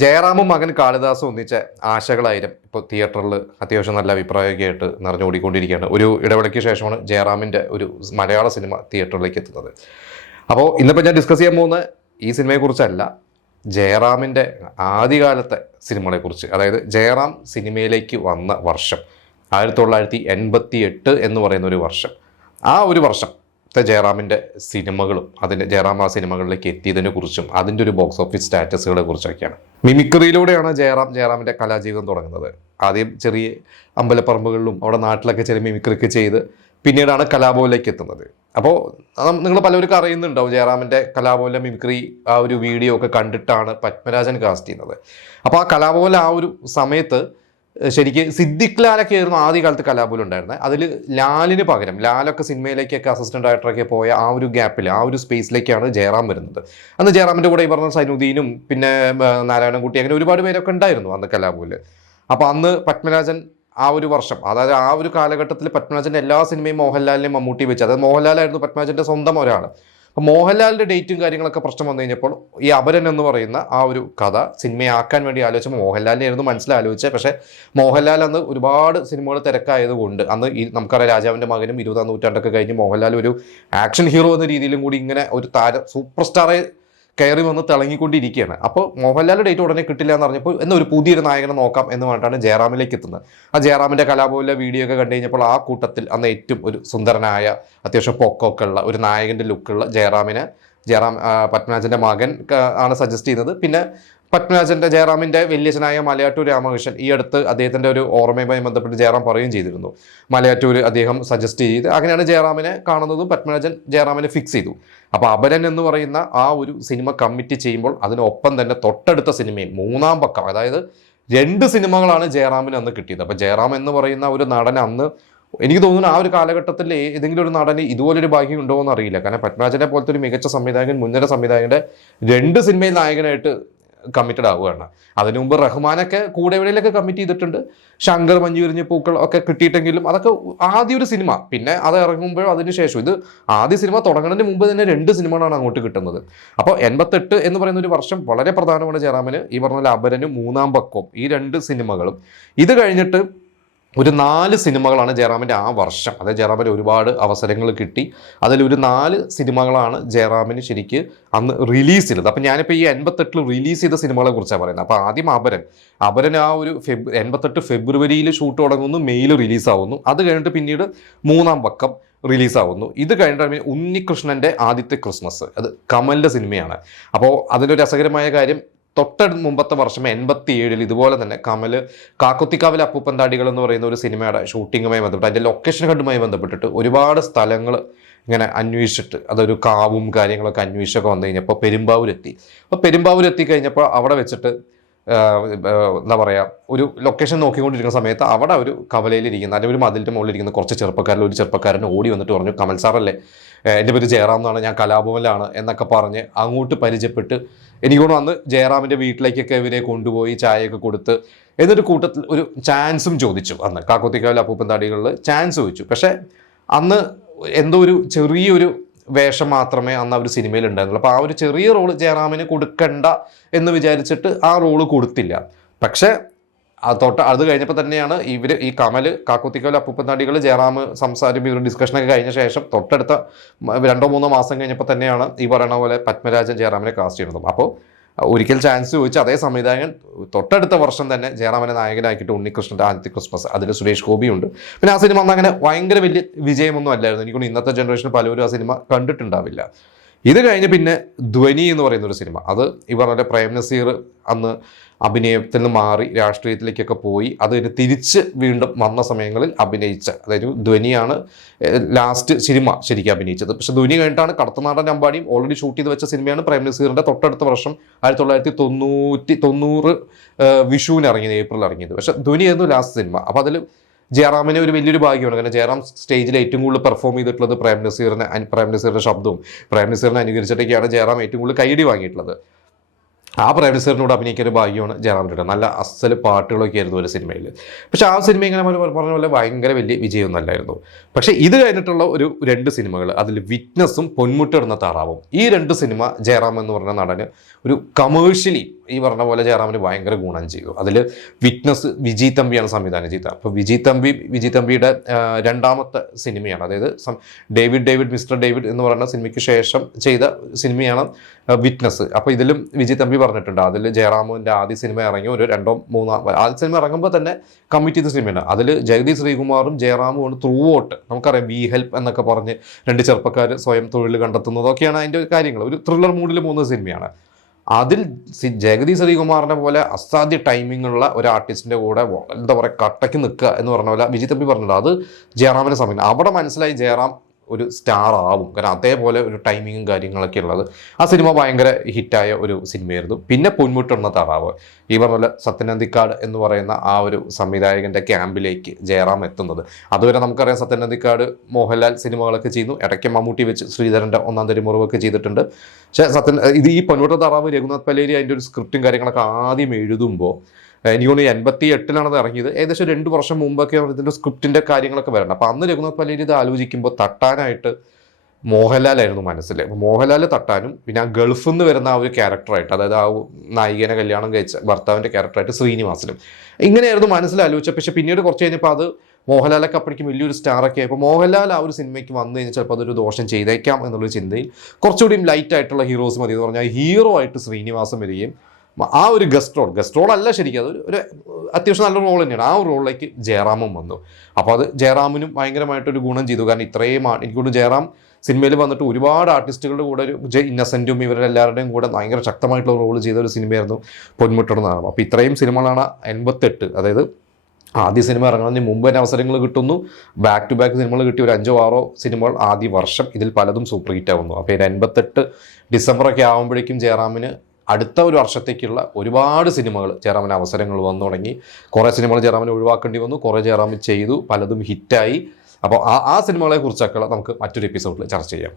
ജയറാമും മകൻ കാളിദാസും ഒന്നിച്ച ആശകളായിരം ഇപ്പോൾ തിയേറ്ററിൽ അത്യാവശ്യം നല്ല അഭിപ്രായമൊക്കെ ആയിട്ട് നിറഞ്ഞുകൂടിക്കൊണ്ടിരിക്കുകയാണ്. ഒരു ഇടവേളയ്ക്ക് ശേഷമാണ് ജയറാമിൻ്റെ ഒരു മലയാള സിനിമ തിയേറ്ററിലേക്ക് എത്തുന്നത്. അപ്പോൾ ഇന്നിപ്പോൾ ഞാൻ ഡിസ്കസ് ചെയ്യാൻ പോകുന്ന ഈ സിനിമയെക്കുറിച്ചല്ല, ജയറാമിൻ്റെ ആദ്യകാലത്തെ സിനിമകളെക്കുറിച്ച്. അതായത് ജയറാം സിനിമയിലേക്ക് വന്ന വർഷം 1988 എന്ന് പറയുന്ന ഒരു വർഷം. ആ ഒരു വർഷം ജയറാമിൻ്റെ സിനിമകളും ജയറാം ആ സിനിമകളിലേക്ക് എത്തിയതിനെ കുറിച്ചും അതിൻ്റെ ഒരു ബോക്സ് ഓഫീസ് സ്റ്റാറ്റസുകളെ കുറിച്ചൊക്കെയാണ്. മിമിക്രിയിലൂടെയാണ് ജയറാമിൻ്റെ കലാജീവിതം തുടങ്ങുന്നത്. ആദ്യം ചെറിയ അമ്പലപ്പറമ്പുകളിലും അവിടെ നാട്ടിലൊക്കെ ചെറിയ മിമിക്രിക്ക് ചെയ്ത് പിന്നീടാണ് കലാഭവനിലേക്ക് എത്തുന്നത്. അപ്പോൾ നിങ്ങൾ പലർക്കും അറിയുന്നുണ്ടാവും, ജയറാമിൻ്റെ കലാഭവനിലെ മിമിക്രി ആ ഒരു വീഡിയോ ഒക്കെ കണ്ടിട്ടാണ് പത്മരാജൻ കാസ്റ്റ് ചെയ്യുന്നത്. അപ്പോൾ ആ കലാഭവനിലെ ആ ഒരു സമയത്ത് ശരിക്കും സിദ്ദിഖ് ലാലൊക്കെ ആയിരുന്നു ആദ്യകാലത്ത് കലാഭവൻ ഉണ്ടായിരുന്നത്. അതിൽ ലാലിന് പകരം ലാലൊക്കെ സിനിമയിലേക്കൊക്കെ അസിസ്റ്റന്റ് ഡയറക്ടറൊക്കെ പോയ ആ ഒരു ഗ്യാപ്പിൽ ആ ഒരു സ്പേസിലേക്കാണ് ജയറാം വരുന്നത്. അന്ന് ജയറാമിൻ്റെ കൂടെ ഈ പറഞ്ഞ സൈനുദ്ദീനും പിന്നെ നാരായണൻകുട്ടി അങ്ങനെ ഒരുപാട് പേരൊക്കെ ഉണ്ടായിരുന്നു അന്ന് കലാഭവനിൽ. അപ്പോൾ അന്ന് പത്മരാജൻ ആ ഒരു വർഷം, അതായത് ആ ഒരു കാലഘട്ടത്തിൽ പത്മരാജൻ്റെ എല്ലാ സിനിമയും മോഹൻലാലിനെയും മമ്മൂട്ടി വെച്ച്, അതായത് മോഹൻലാലായിരുന്നു പത്മരാജൻ്റെ സ്വന്തം ഒരാൾ. അപ്പോൾ മോഹൻലാലിൻ്റെ ഡേറ്റും കാര്യങ്ങളൊക്കെ പ്രശ്നം വന്നു കഴിഞ്ഞപ്പോൾ ഈ അപരൻ എന്ന് പറയുന്ന ആ ഒരു കഥ സിനിമയാക്കാൻ വേണ്ടി ആലോചിച്ചപ്പോൾ മോഹൻലാലിനായിരുന്നു മനസ്സിലാലോചിച്ചത്. പക്ഷേ മോഹൻലാൽ അന്ന് ഒരുപാട് സിനിമകൾ തിരക്കായതുകൊണ്ട് അന്ന് ഈ നമുക്കറിയാം രാജാവിൻ്റെ മകനും 20-ാം നൂറ്റാണ്ടൊക്കെ കഴിഞ്ഞ് മോഹൻലാൽ ഒരു ആക്ഷൻ ഹീറോ എന്ന രീതിയിലും കൂടി ഇങ്ങനെ ഒരു സൂപ്പർ സ്റ്റാറെ കയറി വന്ന് തിളങ്ങിക്കൊണ്ടിരിക്കുകയാണ്. അപ്പോൾ മോഹൻലാൽ ഡേറ്റ് ഉടനെ കിട്ടില്ല എന്ന് പറഞ്ഞപ്പോൾ എന്നൊരു പുതിയൊരു നായകനെ നോക്കാം എന്ന് പറഞ്ഞിട്ടാണ് ജയറാമിലേക്ക് എത്തുന്നത്. ആ ജയറാമിൻ്റെ കലാഭവനിലെ വീഡിയോ ഒക്കെ കണ്ടു കഴിഞ്ഞപ്പോൾ ആ കൂട്ടത്തിൽ അന്ന് ഏറ്റവും ഒരു സുന്ദരനായ അത്യാവശ്യം പൊക്കമൊക്കെ ഉള്ള ഒരു നായകൻ്റെ ലുക്കുള്ള ജയറാം പത്മരാജൻ്റെ മകൻ ആണ് സജസ്റ്റ് ചെയ്യുന്നത്. പിന്നെ ജയറാമിൻ്റെ വലിയച്ഛനായ മലയാറ്റൂർ രാമകൃഷ്ണൻ ഈ അടുത്ത് അദ്ദേഹത്തിൻ്റെ ഒരു ഓർമ്മയുമായി ബന്ധപ്പെട്ട് ജയറാം പറയുകയും ചെയ്തിരുന്നു. മലയാറ്റൂർ അദ്ദേഹം സജസ്റ്റ് ചെയ്ത് അങ്ങനെയാണ് ജയറാമിനെ കാണുന്നതും പത്മരാജൻ ജയറാമിനെ ഫിക്സ് ചെയ്തു. അപ്പോൾ അപരൻ എന്ന് പറയുന്ന ആ ഒരു സിനിമ കമ്മിറ്റ് ചെയ്യുമ്പോൾ അതിനൊപ്പം തന്നെ തൊട്ടടുത്ത സിനിമയും 3-ാം പക്കം, അതായത് 2 സിനിമകളാണ് ജയറാമിന് അന്ന് കിട്ടിയത്. അപ്പോൾ ജയറാം എന്ന് പറയുന്ന ഒരു നടൻ അന്ന് എനിക്ക് തോന്നുന്നു ആ ഒരു കാലഘട്ടത്തിൽ ഏതെങ്കിലും ഒരു നടന് ഇതുപോലൊരു ഭാഗ്യം ഉണ്ടോ എന്ന് അറിയില്ല. കാരണം പത്മരാജനെ പോലത്തെ ഒരു മികച്ച സംവിധായകൻ, മുൻനിര സംവിധായകൻ്റെ 2 സിനിമയിൽ നായകനായിട്ട് കമ്മിറ്റഡ് ആവുകയാണ്. അതിനു മുമ്പ് റഹ്മാനൊക്കെ കൂടെ എവിടെയൊക്കെ കമ്മിറ്റ് ചെയ്തിട്ടുണ്ട്. ശങ്കർ, മഞ്ഞുവിരിഞ്ഞ പൂക്കൾ ഒക്കെ കിട്ടിയിട്ടെങ്കിലും അതൊക്കെ ആദ്യ ഒരു സിനിമ. പിന്നെ അത് ഇറങ്ങുമ്പോഴും അതിന് ശേഷം ഇത് ആദ്യ സിനിമ തുടങ്ങുന്നതിന് മുമ്പ് തന്നെ 2 സിനിമകളാണ് അങ്ങോട്ട് കിട്ടുന്നത്. അപ്പോൾ 88 എന്ന് പറയുന്ന ഒരു വർഷം വളരെ പ്രധാനമാണ് ജയറാമിന്. ഈ പറഞ്ഞ അപരനും 3-ാം പക്കവും ഈ 2 സിനിമകളും. ഇത് കഴിഞ്ഞിട്ട് ഒരു 4 സിനിമകളാണ് ജയറാമിൻ്റെ ആ വർഷം. അതായത് ജയറാമിന് ഒരുപാട് അവസരങ്ങൾ കിട്ടി. അതിലൊരു 4 സിനിമകളാണ് ജയറാമിന് ശരിക്ക് അന്ന് റിലീസ് ചെയ്തത്. അപ്പം ഞാനിപ്പോൾ ഈ 88 റിലീസ് ചെയ്ത സിനിമകളെ കുറിച്ചാണ് പറയുന്നത്. അപ്പോൾ ആദ്യം അപരൻ ആ ഒരു 88 ഫെബ്രുവരിയിൽ ഷൂട്ട് തുടങ്ങുന്നു, മെയ്യിൽ റിലീസാവുന്നു. അത് കഴിഞ്ഞിട്ട് പിന്നീട് 3-ാം പക്കം റിലീസാവുന്നു. ഇത് കഴിഞ്ഞിട്ട് ഉണ്ണികൃഷ്ണൻ്റെ ആദ്യത്തെ ക്രിസ്മസ്, അത് കമലിൻ്റെ സിനിമയാണ്. അപ്പോൾ അതിലൊരു രസകരമായ കാര്യം, മുമ്പത്തെ വർഷം 87 ഇതുപോലെ തന്നെ കമല് കാക്കുത്തിക്കാവിലെ അപ്പൂപ്പന്താടികൾ എന്ന് പറയുന്ന ഒരു സിനിമയുടെ ഷൂട്ടിങ്ങുമായി ബന്ധപ്പെട്ട് അതിൻ്റെ ലൊക്കേഷൻ കണ്ടുമായി ബന്ധപ്പെട്ടിട്ട് ഒരുപാട് സ്ഥലങ്ങൾ ഇങ്ങനെ അന്വേഷിച്ചിട്ട് അതൊരു കാവും കാര്യങ്ങളൊക്കെ അന്വേഷിച്ചൊക്കെ വന്നു കഴിഞ്ഞപ്പോൾ പെരുമ്പാവൂരെത്തി. അപ്പോൾ പെരുമ്പാവൂരെത്തി കഴിഞ്ഞപ്പോൾ അവിടെ വെച്ചിട്ട് എന്താ പറയുക, ഒരു ലൊക്കേഷൻ നോക്കിക്കൊണ്ടിരിക്കുന്ന സമയത്ത് അവിടെ ഒരു കവലയിലിരിക്കുന്ന അല്ലെങ്കിൽ ഒരു മതിലിൻ്റെ മുകളിലിരിക്കുന്ന കുറച്ച് ഒരു ചെറുപ്പക്കാരൻ ഓടി വന്നിട്ട് പറഞ്ഞു, കമൽ സാറല്ലേ, എൻ്റെ പേര് ജയറാം എന്നാണ്, ഞാൻ കലാഭവനിലാണ് എന്നൊക്കെ പറഞ്ഞ് അങ്ങോട്ട് പരിചയപ്പെട്ട് എനിക്കൊന്ന് അന്ന് ജയറാമിൻ്റെ വീട്ടിലേക്കൊക്കെ ഇവരെ കൊണ്ടുപോയി ചായയൊക്കെ കൊടുത്ത് എന്നിട്ട് കൂട്ടത്തിൽ ഒരു ചാൻസും ചോദിച്ചു. അന്ന് കാക്കോത്തിക്കാവിലെ അപ്പൂപ്പന്താടികളിൽ ചാൻസ് ചോദിച്ചു. പക്ഷേ അന്ന് എന്തോ ഒരു ചെറിയൊരു വേഷം മാത്രമേ അന്ന് ആ ഒരു സിനിമയിൽ ഉണ്ടായിരുന്നുള്ളൂ. അപ്പോൾ ആ ഒരു ചെറിയ റോള് ജയറാമിന് കൊടുക്കണ്ട എന്ന് വിചാരിച്ചിട്ട് ആ റോള് കൊടുത്തില്ല. പക്ഷേ അത് കഴിഞ്ഞപ്പോൾ തന്നെയാണ് ഈ കമൽ കാക്കുത്തിക്കാവിലെ അപ്പൂപ്പന്താടികൾ ജയറാം സംസാരിക്കും, ഒരു ഡിസ്കഷനൊക്കെ കഴിഞ്ഞ ശേഷം തൊട്ടടുത്ത 2-3 മാസം കഴിഞ്ഞപ്പോൾ തന്നെയാണ് ഈ പറയുന്ന പോലെ പത്മരാജൻ ജയറാമിനെ കാസ്റ്റ് ചെയ്യുന്നത്. അപ്പോൾ ഒരിക്കൽ ചാൻസ് ചോദിച്ചു അതേ സംവിധായകൻ തൊട്ടടുത്ത വർഷം തന്നെ ജയറാമിനെ നായകനാക്കിയിട്ട് ഉണ്ണികൃഷ്ണൻ്റെ ആദ്യത്തെ ക്രിസ്മസ്, അതിൽ സുരേഷ് ഗോപിയുണ്ട്. പിന്നെ ആ സിനിമ അന്ന് അങ്ങനെ ഭയങ്കര വലിയ വിജയമൊന്നും അല്ലായിരുന്നു. എനിക്കൊന്ന് ഇന്നത്തെ ജനറേഷനിൽ പലരും ആ സിനിമ കണ്ടിട്ടുണ്ടാവില്ല. ഇത് കഴിഞ്ഞ് പിന്നെ ധ്വനി എന്ന് പറയുന്ന ഒരു സിനിമ, അത് ഈ പറഞ്ഞ പ്രേം നസീർ അന്ന് അഭിനയത്തിൽ നിന്ന് മാറി രാഷ്ട്രീയത്തിലേക്കൊക്കെ പോയി അത് തിരിച്ച് വീണ്ടും വന്ന സമയങ്ങളിൽ അഭിനയിച്ച, അതായത് ധ്വനിയാണ് ലാസ്റ്റ് സിനിമ ശരിക്കും അഭിനയിച്ചത്. പക്ഷെ ധ്വനി കഴിഞ്ഞിട്ടാണ് കടത്തനാടൻ അമ്പാടിയും ഓൾറെഡി ഷൂട്ട് ചെയ്ത് വെച്ച സിനിമയാണ് പ്രേം നസീറിൻ്റെ തൊട്ടടുത്ത വർഷം 1990 വിഷുവിന് ഇറങ്ങിയത്, ഏപ്രിൽ ഇറങ്ങിയത്. പക്ഷെ ധ്വനിയായിരുന്നു ലാസ്റ്റ് സിനിമ. അപ്പോൾ അതിൽ ജയറാമിന് ഒരു വലിയൊരു ഭാഗ്യമാണ്. കാരണം ജയറാം സ്റ്റേജിൽ ഏറ്റവും കൂടുതൽ പെർഫോം ചെയ്തിട്ടുള്ളത് പ്രേം നസീറിൻ്റെ ശബ്ദവും പ്രേം നസീറിനെ അനുകരിച്ചിട്ടൊക്കെയാണ് ജയറാം ഏറ്റവും കൂടുതൽ കൈയടി വാങ്ങിയിട്ടുള്ളത്. ആ പ്രേം നസീറിനോട് അഭിനയിക്കാൻ ഒരു ഭാഗ്യമാണ് ജയറാമിൻ്റെ. നല്ല അസൽ പാട്ടുകളൊക്കെ ആയിരുന്നു ഒരു സിനിമയിൽ. പക്ഷേ ആ സിനിമ ഇങ്ങനെ പറഞ്ഞ പോലെ ഭയങ്കര വലിയ വിജയമൊന്നും അല്ലായിരുന്നു. പക്ഷേ ഇത് കഴിഞ്ഞിട്ടുള്ള ഒരു 2 സിനിമകൾ, അതിൽ വിറ്റ്നസ്സും പൊന്മുട്ടിടുന്ന താറാവും, ഈ 2 സിനിമ ജയറാം എന്ന് പറഞ്ഞ നടന് ഒരു കമേഴ്ഷ്യലി ഈ പറഞ്ഞ പോലെ ജയറാമിന് ഭയങ്കര ഗുണം ചെയ്തു. അതിൽ വിറ്റ്നസ് വിജയ് തമ്പിയാണ് സംവിധാനം ചെയ്തത്. അപ്പോൾ വിജയ് തമ്പിയുടെ രണ്ടാമത്തെ സിനിമയാണ്, അതായത് ഡേവിഡ് മിസ്റ്റർ ഡേവിഡ് എന്ന് പറയുന്ന സിനിമയ്ക്ക് ശേഷം ചെയ്ത സിനിമയാണ് വിറ്റ്നസ്. അപ്പോൾ ഇതിലും വിജയ് തമ്പി പറഞ്ഞിട്ടുണ്ട്, അതിൽ ജയറാമിൻ്റെ ആദ്യ സിനിമ ഇറങ്ങി ഒരു 2-3 ആദ്യ സിനിമ ഇറങ്ങുമ്പോൾ തന്നെ കമ്മിറ്റ് ചെയ്ത സിനിമയാണ്. അതിൽ ജഗതി ശ്രീകുമാറും ജയറാമും ത്രൂ ഔട്ട് നമുക്കറിയാം വി ഹെൽപ്പ് എന്നൊക്കെ പറഞ്ഞ് 2 ചെറുപ്പക്കാർ സ്വയം തൊഴിൽ കണ്ടെത്തുന്നതൊക്കെയാണ് അതിൻ്റെ കാര്യങ്ങൾ. ഒരു ത്രില്ലർ മൂഡിൽ പോകുന്ന സിനിമയാണ്. അതിൽ ജഗതി ശ്രീകുമാറിനെ പോലെ അസാധ്യ ടൈമിംഗ് ഉള്ള ഒരു ആർട്ടിസ്റ്റിൻ്റെ കൂടെ എന്താ പറയുക കട്ടയ്ക്ക് നിൽക്കുക എന്ന് പറഞ്ഞ പോലെ വിജയ് തമ്പി പറഞ്ഞിട്ടുണ്ട്. അത് ജയറാമിനെ സമയം അവിടെ മനസ്സിലായി ജയറാം ഒരു സ്റ്റാർ ആവും, കാരണം അതേപോലെ ഒരു ടൈമിങ്ങും കാര്യങ്ങളൊക്കെ ഉള്ളത്. ആ സിനിമ ഭയങ്കര ഹിറ്റായ ഒരു സിനിമയായിരുന്നു. പിന്നെ പൊന്മുട്ടുന്ന താറാവ്, ഈ പറഞ്ഞ പോലെ സത്യനന്ദിക്കാട് എന്ന് പറയുന്ന ആ ഒരു സംവിധായകൻ്റെ ക്യാമ്പിലേക്ക് ജയറാം എത്തുന്നത്. അതുവരെ നമുക്കറിയാം സത്യനന്ദിക്കാട് മോഹൻലാൽ സിനിമകളൊക്കെ ചെയ്യുന്നു, ഇടയ്ക്ക് മമ്മൂട്ടി വെച്ച് ശ്രീധരൻ്റെ ഒന്നാം തരി മുറിവൊക്കെ ചെയ്തിട്ടുണ്ട്. പക്ഷേ ഇത് ഈ പൊന്മുട്ടുന്ന താറാവ് രഘുനാഥ് പലേരി അതിൻ്റെ ഒരു സ്ക്രിപ്റ്റും കാര്യങ്ങളൊക്കെ ആദ്യം എഴുതുമ്പോൾ എനിക്ക് തോന്നുന്നു 88-ലാണ് അത് ഇറങ്ങിയത്. ഏകദേശം 2 വർഷം മുമ്പൊക്കെ ഇതിൻ്റെ സ്ക്രിപ്റ്റിൻ്റെ കാര്യങ്ങളൊക്കെ വരണം. അപ്പോൾ അന്ന് രഘുനാഥ് പലേരി ഇത് ആലോചിക്കുമ്പോൾ തട്ടാനായിട്ട് മോഹൻലാലായിരുന്നു മനസ്സിൽ. അപ്പോൾ മോഹൻലാൽ തട്ടാനും പിന്നെ ആ ഗൾഫിൽ നിന്ന് വരുന്ന ആ ഒരു ക്യാരക്ടറായിട്ട്, അതായത് ആ നായികനെ കല്യാണം കഴിച്ച ഭർത്താവിൻ്റെ ക്യാരക്ടറായിട്ട് ശ്രീനിവാസനും ഇങ്ങനെയായിരുന്നു മനസ്സിലാലോചിച്ചത്. പക്ഷേ പിന്നീട് കുറച്ച് കഴിഞ്ഞപ്പോൾ അത് മോഹൻലാലൊക്കെ അപ്പോഴേക്കും വലിയൊരു സ്റ്റാറൊക്കെ ആയപ്പോൾ മോഹൻലാൽ ആ ഒരു സിനിമയ്ക്ക് വന്നു കഴിഞ്ഞാൽ ചിലപ്പോൾ അതൊരു ദോഷം ചെയ്തേക്കാം എന്നുള്ളൊരു ചിന്തയിൽ കുറച്ചുകൂടിയും ലൈറ്റായിട്ടുള്ള ഹീറോസ് മതി എന്ന് പറഞ്ഞാൽ ഹീറോ ആയിട്ട് ശ്രീനിവാസം വരികയും ആ ഒരു ഗസ്റ്റ് റോൾ അല്ല ശരിക്കും, അത് ഒരു അത്യാവശ്യം നല്ല റോൾ തന്നെയാണ്. ആ ഒരു റോളിലേക്ക് ജയറാമും വന്നു. അപ്പോൾ അത് ജയറാമിനും ഭയങ്കരമായിട്ടൊരു ഗുണം ചെയ്തു. കാരണം ഇത്രയും എനിക്കൊണ്ട് ജയറാം സിനിമയിൽ വന്നിട്ട് ഒരുപാട് ആർട്ടിസ്റ്റുകളുടെ കൂടെ ഒരു ഇന്നസെൻറ്റും ഇവരെല്ലാവരുടെയും കൂടെ ഭയങ്കര ശക്തമായിട്ടുള്ള റോൾ ചെയ്ത ഒരു സിനിമയായിരുന്നു പൊന്മുട്ടുന്നതാണ്. അപ്പോൾ ഇത്രയും സിനിമകളാണ് 88, അതായത് ആദ്യ സിനിമ ഇറങ്ങുന്നതിന് മുമ്പ് തന്നെ അവസരങ്ങൾ കിട്ടുന്നു. ബാക്ക് ടു ബാക്ക് സിനിമകൾ കിട്ടി ഒരു 5-6 സിനിമകൾ ആദ്യ വർഷം, ഇതിൽ പലതും സൂപ്പർ ഹിറ്റ് ആവുന്നു. അപ്പോൾ 88 ഡിസംബറൊക്കെ ആകുമ്പോഴേക്കും ജയറാമിന് അടുത്ത ഒരു വർഷത്തേക്കുള്ള ഒരുപാട് സിനിമകൾ ജയറാമിന് അവസരങ്ങൾ വന്നു തുടങ്ങി. കുറേ സിനിമകൾ ജയറാമിന് ഒഴിവാക്കേണ്ടി വന്നു, കുറേ ജയറാമിൻ ചെയ്തു, പലതും ഹിറ്റായി. അപ്പോൾ ആ സിനിമകളെ കുറിച്ചൊക്കെ നമുക്ക് മറ്റൊരു എപ്പിസോഡിൽ ചർച്ച ചെയ്യാം.